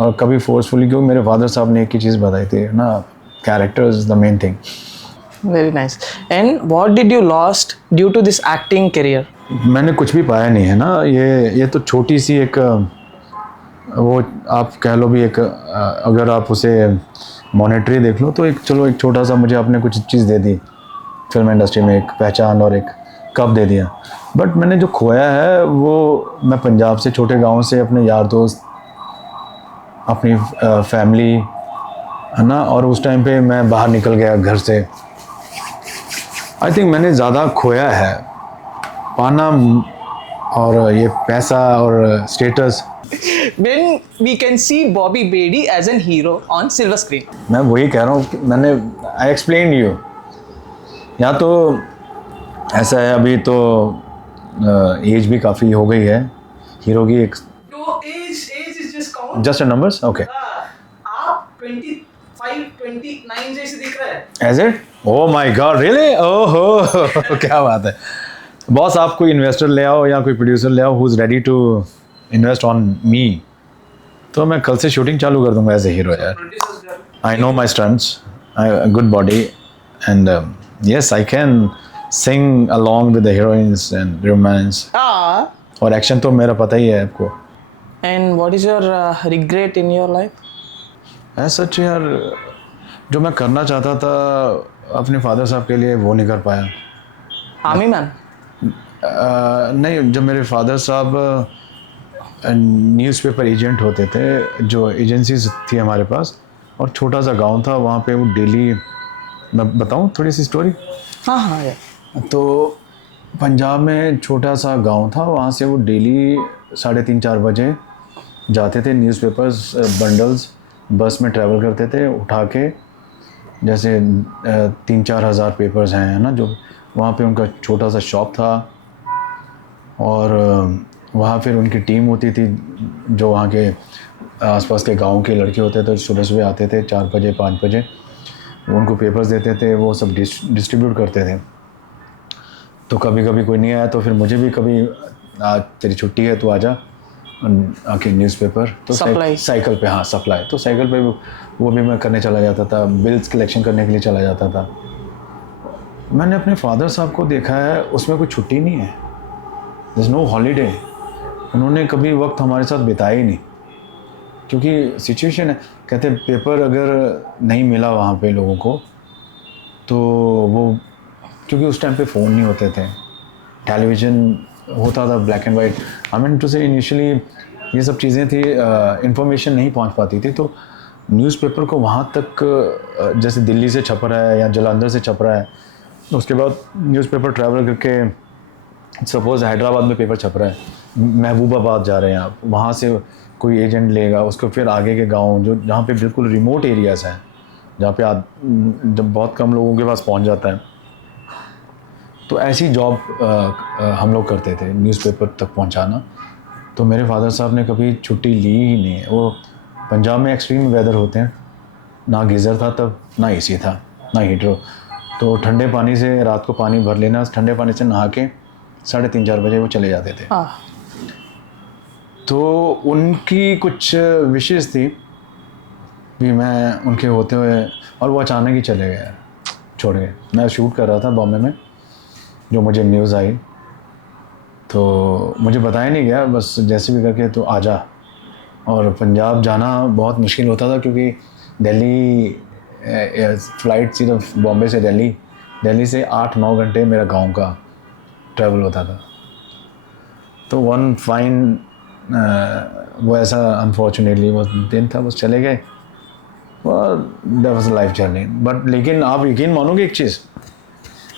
और कभी फोर्सफुली, क्योंकि मेरे फादर साहब ने एक ही चीज़ बताई थी ना, character is the main thing. Very nice. And what did you lost due to this acting career? मैंने कुछ भी पाया नहीं है ना, ये तो छोटी सी एक वो आप कह लो भी एक अगर आप उसे मॉनेटरी देख लो तो एक, चलो एक छोटा सा मुझे आपने कुछ चीज़ दे दी फिल्म इंडस्ट्री में, एक पहचान और एक कप दे दिया। बट मैंने जो खोया है वो, मैं पंजाब से, छोटे गांव से, अपने यार दोस्त, अपनी फैमिली, है ना, और उस टाइम पे मैं बाहर निकल गया घर से। आई थिंक मैंने ज़्यादा खोया है, पाना और ये पैसा और status. When we can see Bobby Bedi as an hero on silver screen. मैं वही कह रहा हूँ, मैंने आई एक्सप्लेन यू, या तो ऐसा है अभी तो एज भी काफ़ी हो गई है हीरो की, एक तो age is just count. Just a numbers, okay. आप 25, 29 जैसे दिख रहा है। Age it, oh my god, really, ओहो क्या बात है बॉस। आप कोई इन्वेस्टर ले आओ या कोई प्रोड्यूसर ले आओ who is ready to invest on me, तो मैं कल से शूटिंग चालू कर दूंगा एज ए हीरो यार। I know my stunts, good body, and yes I can sing along with the heroines and romance, और एक्शन तो मेरा पता ही है आपको। And what is your regret in your life? ऐसा सच यार, जो मैं करना चाहता था अपने फादर साहब के लिए वो नहीं कर पाया। Army man. नहीं, जब मेरे फादर साहब न्यूज़पेपर एजेंट होते थे, जो एजेंसीज थी हमारे पास, और छोटा सा गांव था वहाँ पे, वो डेली, मैं बताऊँ थोड़ी सी स्टोरी? हाँ यार। तो पंजाब में छोटा सा गांव था, वहाँ से वो डेली 3:30-4 बजे जाते थे, न्यूज़पेपर्स बंडल्स बस में ट्रैवल करते थे उठा के, जैसे 3-4 हज़ार पेपर्स हैं ना, जो वहाँ पे उनका छोटा सा शॉप था। और वहाँ फिर उनकी टीम होती थी, जो वहाँ के आसपास के गांव के लड़के होते थे, सुबह सुबह आते थे 4 बजे 5 बजे, वो उनको पेपर्स देते थे, वो सब डिस्ट्रीब्यूट करते थे। तो कभी कभी कोई नहीं आया तो फिर मुझे भी कभी, आज तेरी छुट्टी है तो आजा आके न्यूज़पेपर, तो साइकिल पे, हाँ सप्लाई, तो साइकिल पे वो भी मैं करने चला जाता था, बिल्स कलेक्शन करने के लिए चला जाता था। मैंने अपने फादर साहब को देखा है, उसमें कोई छुट्टी नहीं है, देयर इज़ नो हॉलीडे। उन्होंने कभी वक्त हमारे साथ बिताया ही नहीं, क्योंकि सिचुएशन है, कहते पेपर अगर नहीं मिला वहाँ पे लोगों को तो वो, क्योंकि उस टाइम पे फ़ोन नहीं होते थे, टेलीविज़न होता था black and white, I mean to say initially ये सब चीज़ें थी, इंफॉर्मेशन नहीं पहुँच पाती थी। तो न्यूज़पेपर को वहाँ तक, जैसे दिल्ली से छप रहा है या जलंधर से छप रहा है, उसके बाद न्यूज़पेपर ट्रैवल करके, सपोज़ हैदराबाद में पेपर छप रहा है, महबूबाबाद जा रहे हैं आप, वहाँ से कोई एजेंट लेगा उसको, फिर आगे के गांव जो जहाँ पे बिल्कुल रिमोट एरियाज़ हैं, जहाँ पे जब बहुत कम लोगों के पास पहुँच जाता है, तो ऐसी जॉब हम लोग करते थे, न्यूज़पेपर तक पहुँचाना। तो मेरे फादर साहब ने कभी छुट्टी ली ही नहीं है। वो पंजाब में एक्सट्रीम वेदर होते हैं, ना गीज़र था तब, ना एसी था, ना हीटर, तो ठंडे पानी से रात को पानी भर लेना, ठंडे पानी से नहा के 3:30-4 बजे वो चले जाते थे। तो उनकी कुछ विशेष थी भी मैं उनके होते हुए, और वो अचानक ही चले गए, छोड़ गए। मैं शूट कर रहा था बॉम्बे में, जो मुझे न्यूज़ आई तो मुझे बताया नहीं गया, बस जैसे भी करके तो आजा। और पंजाब जाना बहुत मुश्किल होता था, क्योंकि दिल्ली फ़्लाइट सिर्फ बॉम्बे से दिल्ली से 8-9 घंटे मेरा गांव का ट्रैवल होता था। तो वन फाइन वो ऐसा अनफॉर्चुनेटली वो दिन था, बस चले गए, और that was life journey. But लेकिन आप यकीन मानोगे एक चीज़,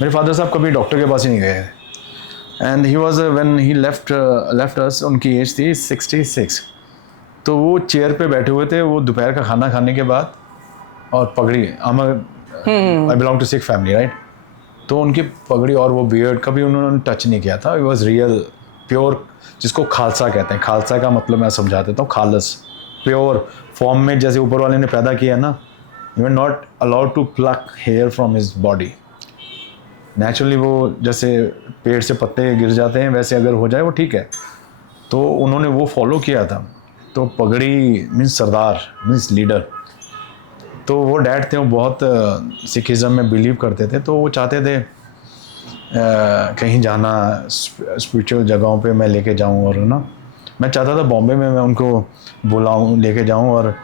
मेरे फादर साहब कभी डॉक्टर के पास ही नहीं गए, and he was when he left अस, उनकी एज थी 66। तो वो चेयर पे बैठे हुए थे, वो दोपहर का खाना खाने के बाद, और पगड़ी, I belong to Sikh family right, तो उनकी पगड़ी और वो बियर्ड कभी उन्होंने टच नहीं किया था। इट वाज रियल प्योर, जिसको खालसा कहते हैं। खालसा का मतलब मैं समझा देता हूँ, खालस, प्योर फॉर्म में, जैसे ऊपर वाले ने पैदा किया ना, you are not allowed to pluck hair from his body. Naturally वो जैसे पेड़ से पत्ते गिर जाते हैं, वैसे अगर हो जाए वो ठीक है। तो उन्होंने वो फॉलो किया था। तो पगड़ी मीन्स सरदार, मीन्स लीडर। तो वो डैड थे, वो बहुत सिखिज़म में बिलीव करते थे, तो वो चाहते थे कहीं जाना, स्पिरिचुअल जगहों पे मैं लेके जाऊं, और ना मैं चाहता था बॉम्बे में मैं उनको बुलाऊं, लेके जाऊं, और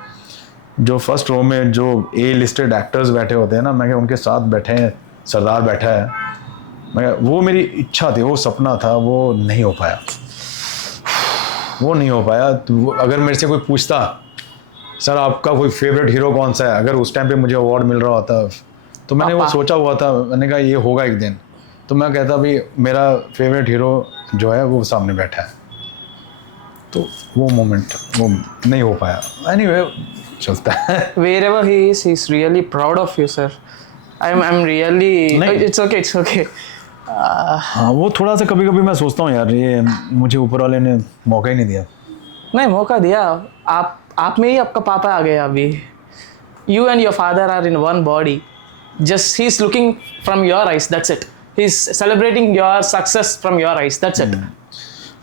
जो फर्स्ट रो में जो ए लिस्टेड एक्टर्स बैठे होते हैं ना, मैं उनके साथ बैठे हैं, सरदार बैठा है, मैं, वो मेरी इच्छा थी, वो सपना था, वो नहीं हो पाया, वो नहीं हो पाया। तो अगर मेरे से कोई पूछता, सर आपका कोई फेवरेट हीरो कौन सा है, अगर उस टाइम पे मुझे अवार्ड मिल रहा होता, तो मैंने वो सोचा हुआ था, मैंने कहा ये होगा एक दिन, तो मैं कहता भाई मेरा फेवरेट हीरो जो है वो सामने बैठा है। तो वो मोमेंट वो नहीं हो पाया। एनीवे चलता है। Wherever he is, he's really proud of you, sir. I'm really. It's okay. हाँ, वो थोड़ा सा कभी कभी मैं सोचता हूँ यार, ये मुझे ऊपर वाले ने मौका ही नहीं दिया। नहीं, मौका दिया। आप में ही आपका पापा आ गया अभी। You and your father are in one body. Just he's looking from your eyes. That's it. He's celebrating your success from your eyes. That's it.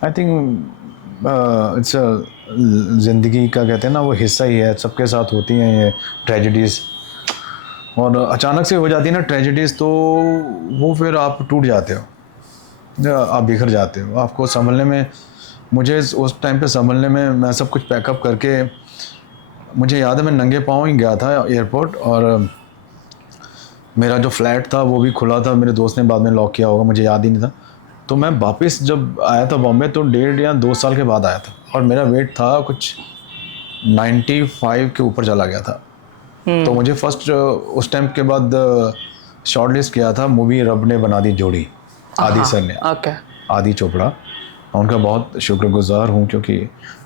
I think it's ज़िंदगी का कहते हैं ना, वो हिस्सा ही है, सबके साथ होती हैं ये ट्रेजेडीज़, और अचानक से हो जाती है ना ट्रेजेडीज़, तो वो फिर आप टूट जाते हो, आप बिखर जाते हो। आपको संभलने में, मुझे उस टाइम पे संभलने में, मैं सब कुछ पैकअप करके, मुझे याद है मैं नंगे पाँव ही गया था एयरपोर्ट, और मेरा जो फ्लैट था वो भी खुला था, मेरे दोस्त ने बाद में लॉक किया होगा, मुझे याद ही नहीं था। तो मैं वापस जब आया था बॉम्बे, तो 1.5 या 2 साल के बाद आया था, और मेरा वेट था कुछ 95 के ऊपर चला गया था। तो मुझे फर्स्ट उस टाइम के बाद शॉर्ट लिस्ट किया था मूवी रब ने बना दी जोड़ी, आदि सर ने, Okay. आदि चोपड़ा, उनका बहुत शुक्रगुजार हूँ क्योंकि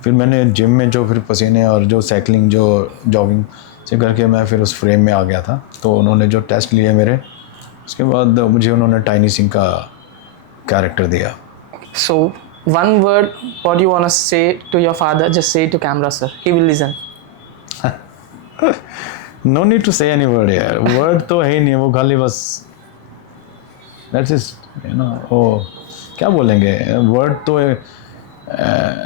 फिर मैंने जिम में जो फिर पसीने और जो साइकिलिंग जो जॉगिंग से करके मैं फिर उस फ्रेम में आ गया था, तो उन्होंने जो टेस्ट लिए मेरे, उसके बाद मुझे उन्होंने टाइनी सिंह का कैरेक्टर दिया. So, one word, what do you want to say to your father? Just say it to camera, sir. He will listen. No need to say any word यार, वर्ड तो है ही नहीं, वो खाली बस दैट्स इट, यू नो. वो क्या बोलेंगे, वर्ड तो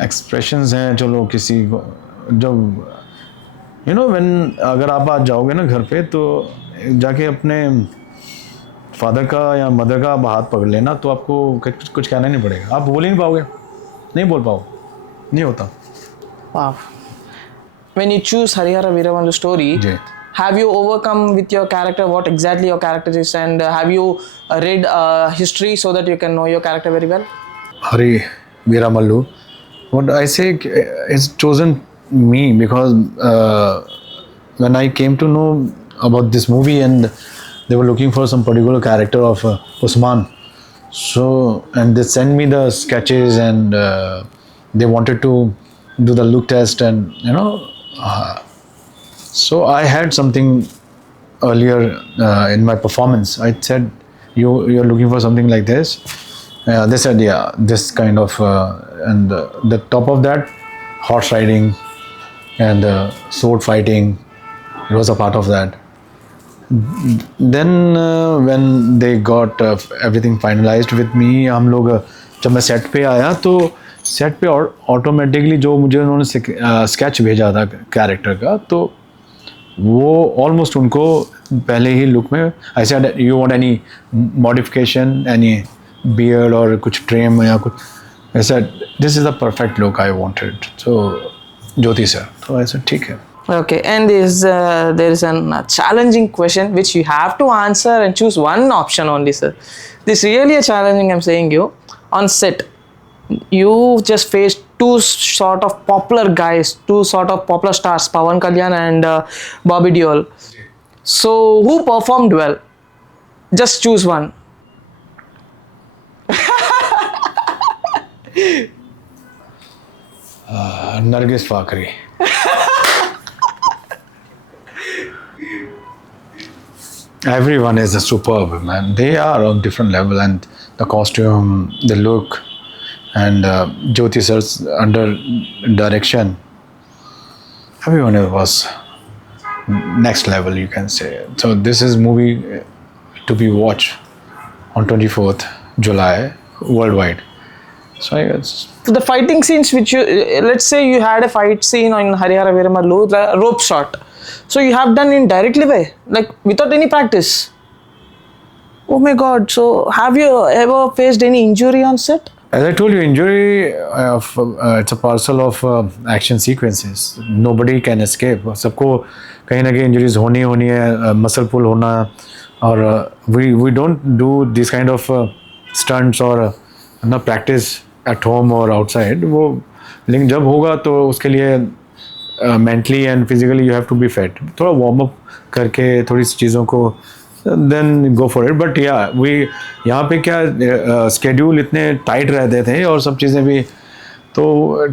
एक्सप्रेशंस हैं. चलो किसी को जब यू नो व्हेन, अगर आप आज जाओगे ना घर पे, तो जाके अपने फादर का या मदर का आप हाथ पकड़ लेना, तो आपको कुछ कहना नहीं पड़ेगा, आप बोल ही नहीं पाओगे, नहीं बोल पाओ, नहीं होता. Wow. When you choose Harihara Veeramallu story, ji. have you overcome with your character what exactly your character is, and have you read history so that you can know your character very well? Hari Veeramallu, what I say is chosen me because when I came to know about this movie and they were looking for some particular character of Usman, so and they sent me the sketches and they wanted to do the look test and you know, so I had something earlier in my performance. I said you're looking for something like this. They said yeah, this kind of and the top of that, horse riding and sword fighting, it was a part of that. Then when they got everything finalized with me, हम लोग जब मैं set पे आया, तो set पे automatically जो मुझे उन्होंने स्केच भेजा था कैरेक्टर का, तो वो ऑलमोस्ट उनको पहले ही लुक में I said you want any modification, any beard और कुछ ट्रेम या कुछ, I said this is the perfect look I wanted. So Jyoti sir, तो आई सेड ठीक है. Okay, and there is a challenging question which you have to answer and choose one option only, sir. This really a challenging, I'm saying you. On set, you just faced two sort of popular guys, two sort of popular stars, Pawan Kalyan and Bobby Deol. So who performed well? Just choose one. Nargis Fakhri. Everyone is a superb, man. They are on different level, and the costume, the look, and Jyoti sir's under direction. Everyone was next level, you can say. So this is movie to be watched on 24th July worldwide. So I guess. The fighting scenes which you, let's say you had a fight scene on Harihara Veeramallu, the rope shot. So you have done in directly way, like without any practice. Oh my God! So have you ever faced any injury on set? As I told you, injury it's a parcel of action sequences. Nobody can escape. सबको कहीं ना कहीं injuries होनी है, muscle pull होना, और we don't do this kind of stunts or ना practice at home or outside. वो लेकिन जब होगा तो उसके लिए mentally and physically you have to be fit. थोड़ा warm up करके थोड़ी सी चीज़ों को then go for it. But yeah, we यहाँ पे क्या schedule इतने tight रहते थे और सब चीज़ें भी, तो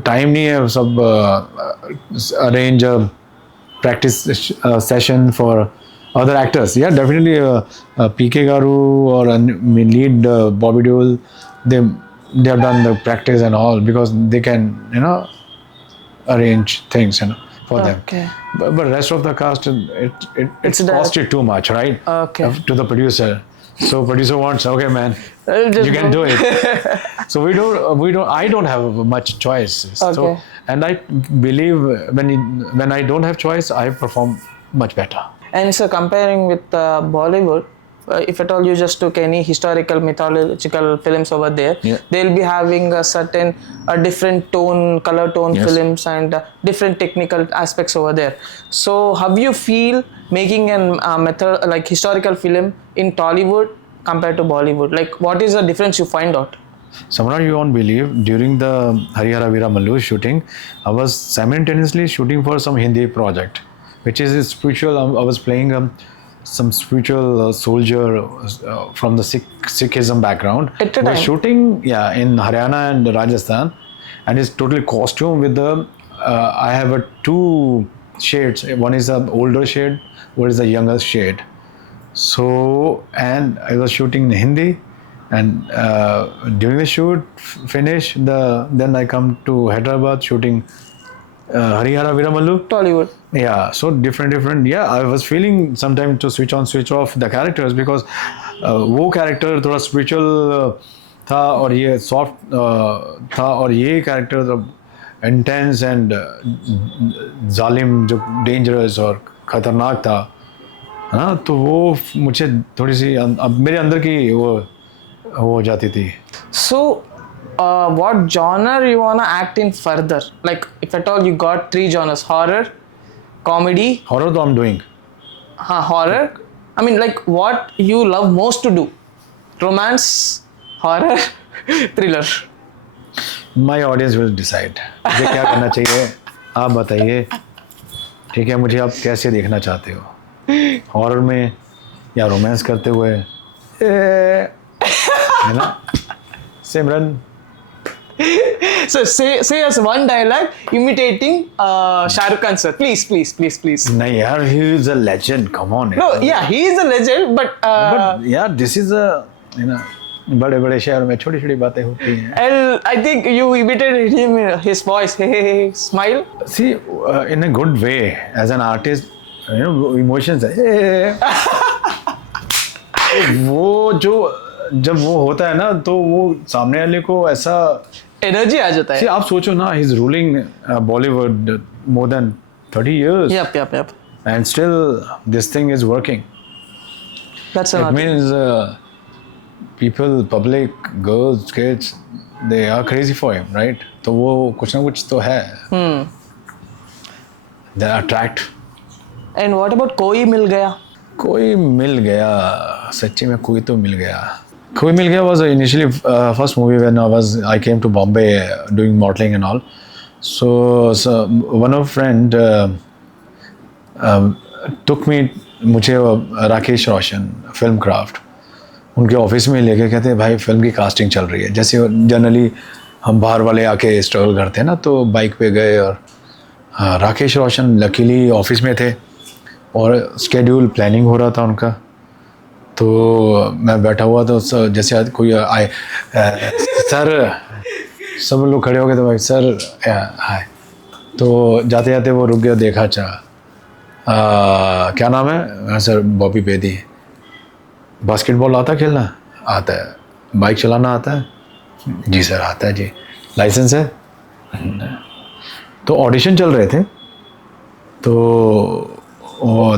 time नहीं है सब arrange a practice session for other actors. Yeah, definitely PK Garu or lead Bobby Deol, they have done the practice and all because they can, you know, arrange things, you know, for them. Okay. But rest of the cast, it's the- costed too much, right? Okay. To the producer. So producer wants, okay, man, Just you can do it. So we don't. I don't have much choice. So Okay. and I believe when I don't have choice, I perform much better. And so comparing with Bollywood, if at all you just took any historical mythological films over there, Yeah. they'll be having a certain different tone, color tone Yes. films and different technical aspects over there. So how you feel making an method like historical film in Tollywood compared to Bollywood? Like what is the difference you find out? Samrat, you won't believe, during the Harihara Veeramallu shooting, I was simultaneously shooting for some Hindi project, which is spiritual. I was playing some spiritual soldier from the Sikhism background. At a Was time. shooting, yeah, in Haryana and Rajasthan, and his totally costume with the. I have a two shades. One is the older shade, one is the younger shade. So, and I was shooting in Hindi, and during the shoot finish, then I come to Hyderabad shooting Harihara Viramallu. Tollywood. Yeah, so different. Yeah, I was feeling sometimes to switch on, switch off the characters because वो character थोड़ा spiritual था और ये soft था और ये character intense and जालिम जो dangerous और खतरनाक था, हाँ, तो वो मुझे थोड़ी सी अब मेरे अंदर की वो हो जाती थी. So, what genre you wanna act in further? Like, if at all you got 3 genres: horror, comedy, Horror तो I'm doing. horror. I mean, like, what you love most to do? Romance, horror, thriller. My audience will decide. मुझे क्या करना चाहिए आप बताइए. ठीक है, मुझे आप कैसे देखना चाहते हो, हॉरर में या रोमांस करते हुए, है ना सिमरन. So, say us one dialogue imitating Shah Rukh Khan sir. Please. नहीं यार, he is a legend, come on. No, yeah, he is a legend, but But यार, this is a, you know, बड़े बड़े शहर में छोटी छोटी बातें होती हैं. and I think you imitated him, his voice. Hey, smile. See, in a good way, as an artist, you know, emotions है. वो जो जब वो होता है ना, तो वो सामने वाले को ऐसा. Energy आ जाता See, है. आप सोचो ना, he's ruling Bollywood more than 30 years. Yep. And still this thing is working. That's It another. means people, public, girls, kids, they are crazy for him, right? तो वो कुछ ना कुछ तो है. They attract. And what about कोई मिल गया? कोई मिल गया, सच्ची में कोई तो मिल गया. कोई मिल गया was initially first movie when I came to Bombay doing modeling and all. So one of friend took me, मुझे राकेश रोशन फिल्म क्राफ्ट उनके ऑफिस में लेके कहते हैं भाई फिल्म की कास्टिंग चल रही है. जैसे जनरली हम बाहर वाले आके स्ट्रगल करते हैं ना, तो बाइक पे गए और राकेश रोशन लकीली ऑफिस में थे और स्केड्यूल प्लानिंग हो रहा था उनका. तो मैं बैठा हुआ था, जैसे कोई आए, सर, सब लोग खड़े हो गए. तो भाई सर हाय. तो जाते जाते वो रुक गया, देखा, अच्छा क्या नाम है? Sir Bobby Bedi. बास्केटबॉल आता खेलना? आता है. बाइक चलाना आता है? जी सर आता है जी. लाइसेंस है? तो ऑडिशन चल रहे थे, तो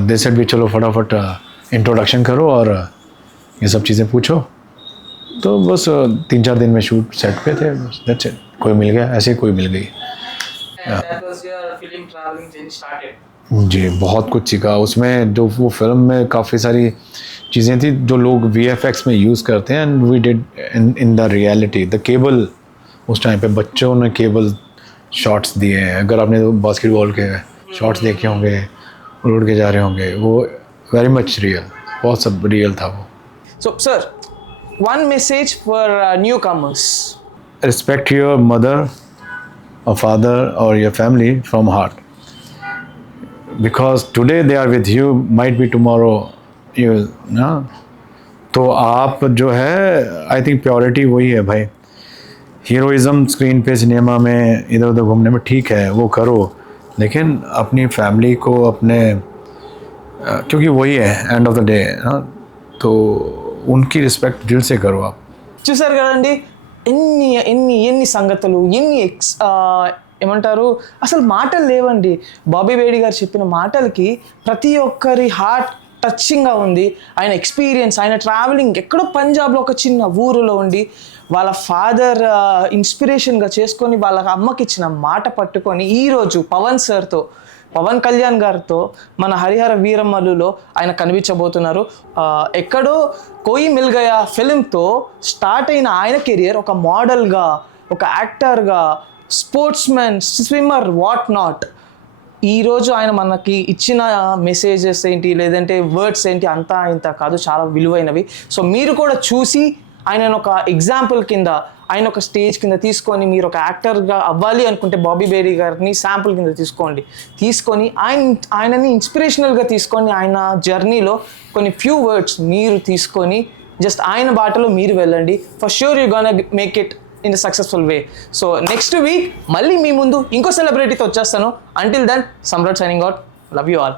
दे सेड भी चलो फटाफट इंट्रोडक्शन करो और ये सब चीज़ें पूछो. तो बस 3-4 दिन में शूट सेट पे थे. That's it. कोई मिल गया, ऐसे कोई मिल गई. That was your film traveling journey started. जी, बहुत कुछ सीखा उसमें. जो वो फिल्म में काफ़ी सारी चीज़ें थी जो लोग VFX में यूज़ करते हैं, and we did in the reality. The cable, उस टाइम पे बच्चों ने केबल शॉट्स दिए हैं. अगर आपने बास्केटबॉल के शॉट्स देखे होंगे, उड़ के जा रहे होंगे, वो वेरी मच रियल, बहुत सब रियल था वो. So, sir, one message for newcomers. Respect your mother or father or your family from heart, because today they are with you, might be tomorrow you ना. तो आप जो है, आई थिंक प्योरिटी वही है भाई. हीरोइज़म स्क्रीन पे cinema में इधर उधर घूमने में ठीक है, वो करो, लेकिन अपनी फैमिली को अपने क्योंकि वही है एंड ऑफ द डे ना, तो उनकी रिस्पेक्ट दिल से करो आप. చూసారు కదండి, ఎన్ని సంగతులు, ఏమంటారు, అసలు మాటలు లేవండి. బాబీ బేడి గారు చెప్పిన మాటలకి ప్రతి ఒక్కరి హార్ట్ టచింగ్గా ఉంది. ఆయన ఎక్స్పీరియన్స్, ఆయన ట్రావెలింగ్, ఎక్కడో పంజాబ్లో ఒక చిన్న ఊరిలో ఉండి వాళ్ళ ఫాదర్ ఇన్స్పిరేషన్గా చేసుకొని వాళ్ళ అమ్మకి ఇచ్చిన మాట పట్టుకొని ఈరోజు పవన్ కళ్యాణ్ గారితో మన హరిహర వీరమల్లులో ఆయన కనిపించబోతున్నారు. ఎక్కడో కోయి మిల్ గయా ఫిలింతో స్టార్ట్ అయిన ఆయన కెరియర్ ఒక మోడల్గా, ఒక యాక్టర్గా, స్పోర్ట్స్మెన్, స్విమ్మర్, వాట్ నాట్, ఈరోజు ఆయన మనకి ఇచ్చిన మెసేజెస్ ఏంటి లేదంటే వర్డ్స్ ఏంటి అంతా ఇంత కాదు, చాలా విలువైనవి. సో మీరు కూడా చూసి ఆయన ఒక ఎగ్జాంపుల్ కింద, ఆయన ఒక స్టేజ్ కింద తీసుకొని మీరు ఒక యాక్టర్గా అవ్వాలి అనుకుంటే బాబీ బేరీ గారిని శాంపుల్ కింద తీసుకొని ఆయనని ఇన్స్పిరేషనల్గా తీసుకొని ఆయన జర్నీలో కొన్ని ఫ్యూ వర్డ్స్ మీరు తీసుకొని జస్ట్ ఆయన బాటలో మీరు వెళ్ళండి. For sure you gonna make it in a successful way. So next week మళ్ళీ మీ ముందు ఇంకో సెలబ్రిటీతో వచ్చేస్తాను. Until then, Samrat signing out. Love you all.